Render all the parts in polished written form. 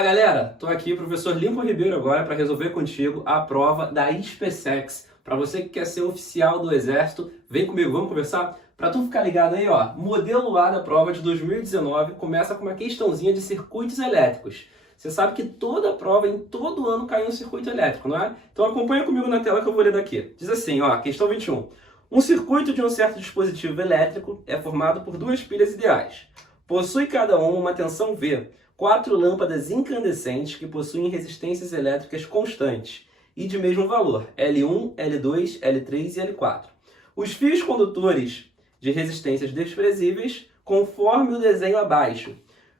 Fala galera, tô aqui, professor Lincoln Ribeiro agora para resolver contigo a prova da ISPESEX. Para você que quer ser oficial do Exército, vem comigo, vamos conversar? Para tu ficar ligado aí, ó, modelo A da prova de 2019 começa com uma questãozinha de circuitos elétricos. Você sabe que toda prova, em todo ano, cai um circuito elétrico, não é? Então acompanha comigo na tela que eu vou ler daqui. Diz assim, ó, questão 21. Um circuito de um certo dispositivo elétrico é formado por duas pilhas ideais. Possui cada uma tensão V, 4 lâmpadas incandescentes que possuem resistências elétricas constantes e de mesmo valor, L1, L2, L3 e L4. Os fios condutores de resistências desprezíveis conforme o desenho abaixo.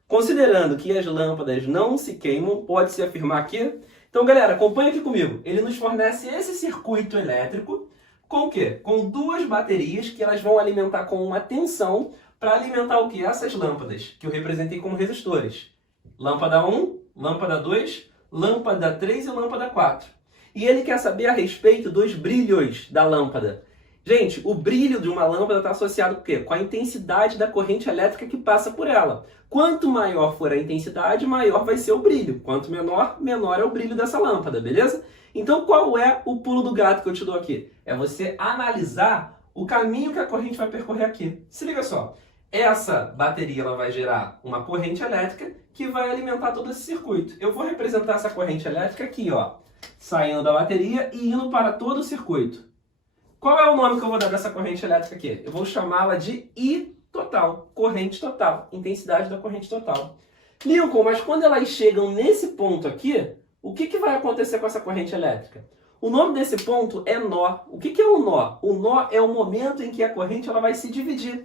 Considerando que as lâmpadas não se queimam, pode-se afirmar que... Então, galera, acompanha aqui comigo. Ele nos fornece esse circuito elétrico com o quê? Com duas baterias que elas vão alimentar com uma tensão para alimentar o quê? Essas lâmpadas, que eu representei como resistores. Lâmpada 1, lâmpada 2, lâmpada 3 e lâmpada 4. E ele quer saber a respeito dos brilhos da lâmpada. Gente, o brilho de uma lâmpada está associado com o quê? Com a intensidade da corrente elétrica que passa por ela. Quanto maior for a intensidade, maior vai ser o brilho. Quanto menor, menor é o brilho dessa lâmpada, beleza? Então qual é o pulo do gato que eu te dou aqui? É você analisar o caminho que a corrente vai percorrer aqui. Se liga só. Essa bateria ela vai gerar uma corrente elétrica que vai alimentar todo esse circuito. Eu vou representar essa corrente elétrica aqui, ó, saindo da bateria e indo para todo o circuito. Qual é o nome que eu vou dar dessa corrente elétrica aqui? Eu vou chamá-la de I total, corrente total, intensidade da corrente total. Lincoln, mas quando elas chegam nesse ponto aqui, o que vai acontecer com essa corrente elétrica? O nome desse ponto é nó. O que é um nó? O nó é o momento em que a corrente ela vai se dividir.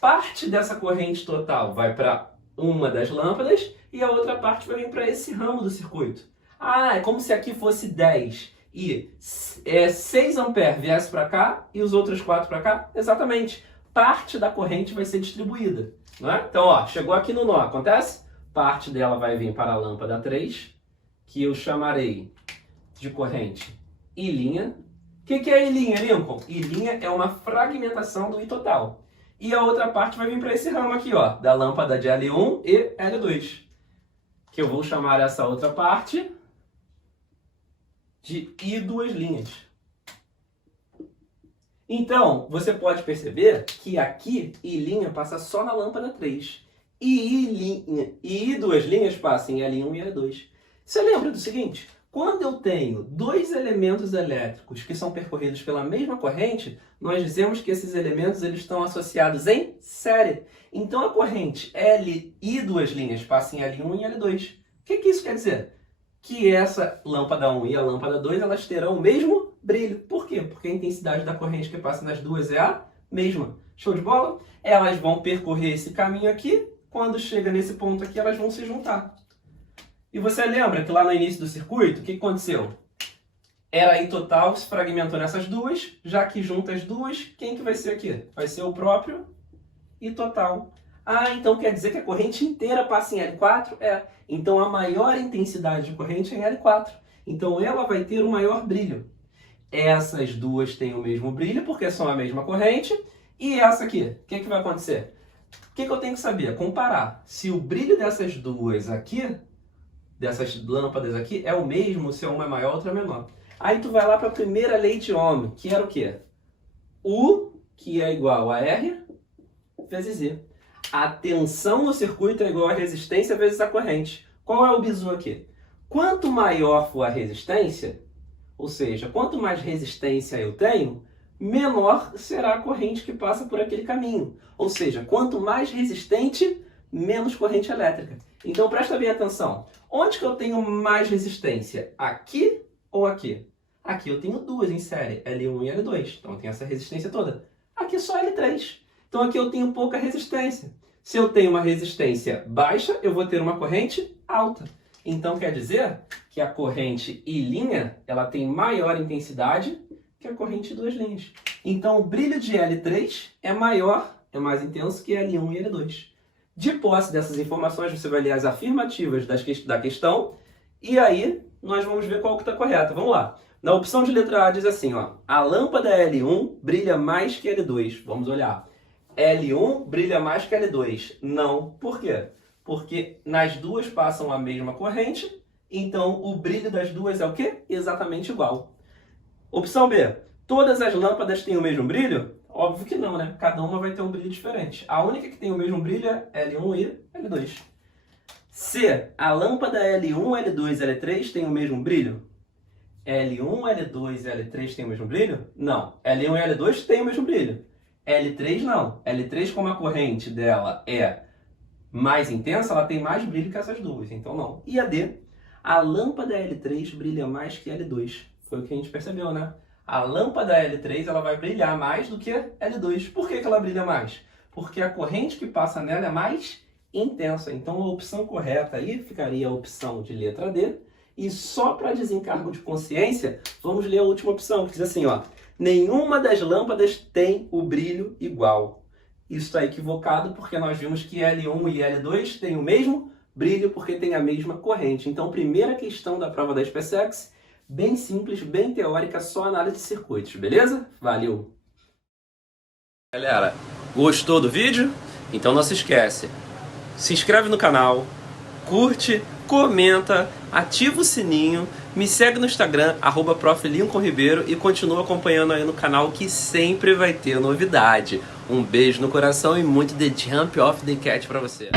Parte dessa corrente total vai para uma das lâmpadas e a outra parte vai vir para esse ramo do circuito. Ah, é como se aqui fosse 10 e 6 amperes viesse para cá e os outros 4 para cá? Exatamente. Parte da corrente vai ser distribuída. Não é? Então, ó, chegou aqui no nó, acontece? Parte dela vai vir para a lâmpada 3, que eu chamarei de corrente I'. O que é I', Lincoln? I' é uma fragmentação do I total. E a outra parte vai vir para esse ramo aqui, ó, da lâmpada de L1 e L2. Que eu vou chamar essa outra parte de I'. Então, você pode perceber que aqui I' passa só na lâmpada 3. E I' passa em L1 e L2. Você lembra do seguinte? Quando eu tenho dois elementos elétricos que são percorridos pela mesma corrente, nós dizemos que esses elementos eles estão associados em série. Então a corrente I' passa em L1 e L2. O que isso quer dizer? Que essa lâmpada 1 e a lâmpada 2 elas terão o mesmo brilho. Por quê? Porque a intensidade da corrente que passa nas duas é a mesma. Show de bola? Elas vão percorrer esse caminho aqui. Quando chega nesse ponto aqui, elas vão se juntar. E você lembra que lá no início do circuito, o que aconteceu? Era I total, se fragmentou nessas duas, já que junta as duas, quem que vai ser aqui? Vai ser o próprio I total. Ah, então quer dizer que a corrente inteira passa em L4? É. Então a maior intensidade de corrente é em L4. Então ela vai ter um maior brilho. Essas duas têm o mesmo brilho, porque são a mesma corrente. E essa aqui, o que vai acontecer? O que eu tenho que saber? Comparar se o brilho dessas duas aqui, dessas lâmpadas aqui, é o mesmo, se uma é maior, outra é menor. Aí tu vai lá para a primeira lei de Ohm, que era o quê? U, que é igual a R, vezes Z. A tensão no circuito é igual a resistência vezes a corrente. Qual é o bizu aqui? Quanto maior for a resistência, ou seja, quanto mais resistência eu tenho, menor será a corrente que passa por aquele caminho. Ou seja, quanto mais resistente, menos corrente elétrica. Então presta bem atenção. Onde que eu tenho mais resistência? Aqui ou aqui? Aqui eu tenho duas em série, L1 e L2. Então eu tenho essa resistência toda. Aqui só L3. Então aqui eu tenho pouca resistência. Se eu tenho uma resistência baixa, eu vou ter uma corrente alta. Então quer dizer que a corrente I' ela tem maior intensidade que a corrente I'. Então o brilho de L3 é maior, é mais intenso que L1 e L2. De posse dessas informações, você vai ler as afirmativas da questão e aí nós vamos ver qual que está correta. Vamos lá. Na opção de letra A diz assim, ó, a lâmpada L1 brilha mais que L2. Vamos olhar. L1 brilha mais que L2. Não. Por quê? Porque nas duas passam a mesma corrente, então o brilho das duas é o quê? Exatamente igual. Opção B. Todas as lâmpadas têm o mesmo brilho? Óbvio que não, né? Cada uma vai ter um brilho diferente. A única que tem o mesmo brilho é L1 e L2. C. A lâmpada L1, L2 e L3 tem o mesmo brilho? L1, L2 e L3 tem o mesmo brilho? Não. L1 e L2 tem o mesmo brilho. L3 não. L3, como a corrente dela é mais intensa, ela tem mais brilho que essas duas. Então não. E a D. A lâmpada L3 brilha mais que L2. Foi o que a gente percebeu, né? A lâmpada L3 ela vai brilhar mais do que L2. Por que ela brilha mais? Porque a corrente que passa nela é mais intensa. Então a opção correta aí ficaria a opção de letra D. E só para desencargo de consciência, vamos ler a última opção, que diz assim, ó. Nenhuma das lâmpadas tem o brilho igual. Isso está equivocado porque nós vimos que L1 e L2 têm o mesmo brilho porque tem a mesma corrente. Então, primeira questão da prova da SpaceX, bem simples, bem teórica, só análise de circuitos, beleza? Valeu! Galera, gostou do vídeo? Então não se esquece, se inscreve no canal, curte, comenta, ativa o sininho, me segue no Instagram, @proflincolnribeiro e continua acompanhando aí no canal que sempre vai ter novidade. Um beijo no coração e muito The Jump Off the Cat pra você.